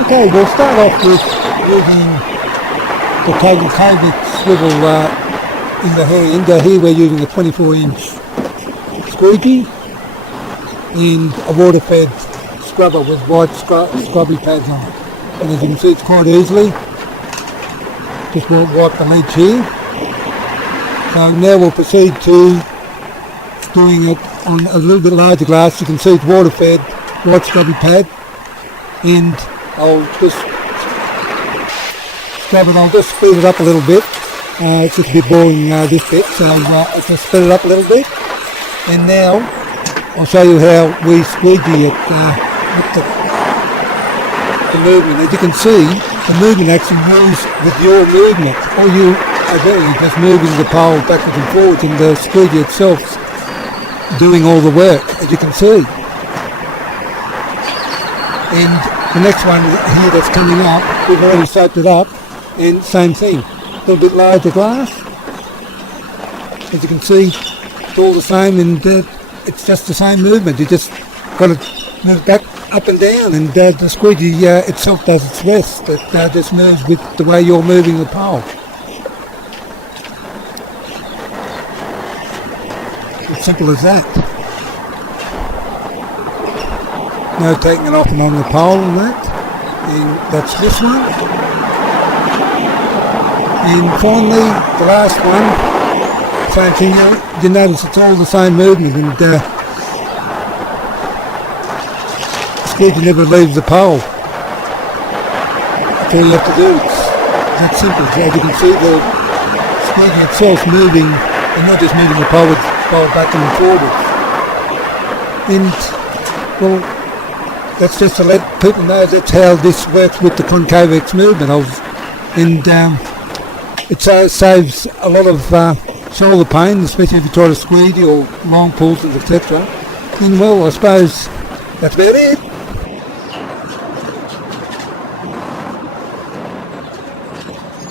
Okay, we'll start off with using the Concavex swivel in the hand. Here we're using a 24-inch squeegee and a water-fed scrubber with white scrubby pads on it. And as you can see, it's quite easily. Just wipe the ledge here. So now we'll proceed to doing it on a little bit larger glass. You can see it's water-fed, white scrubby pad, and I'll just scrub it. I'll just speed it up a little bit. It's just a bit boring this bit, so I'll just speed it up a little bit. And now I'll show you how we squeegee it with the movement. As you can see, the movement actually moves with your movement. All you are doing is just moving the pole backwards and forwards, and the squeegee itself doing all the work, as you can see. And the next one here that's coming up, we've already soaked it up, and same thing, a little bit larger glass. As you can see, it's all the same, and it's just the same movement. You just got to move back, up and down, and the squeegee itself does its rest. It just moves with the way you're moving the pole. As simple as that. No taking it off and on the pole and that. And that's this one. And finally, the last one, same thing. You notice it's all the same movement, and the squeegee never leaves the pole. That's all you have to do. It's that simple. As you can see, the squeegee itself moving, and not just moving the pole, it's back and forward. And, well, that's just to let people know that's how this works with the Concavex movement. And it saves a lot of shoulder pain, especially if you try to squeegee or long pulses, etc. And well, I suppose that's about it.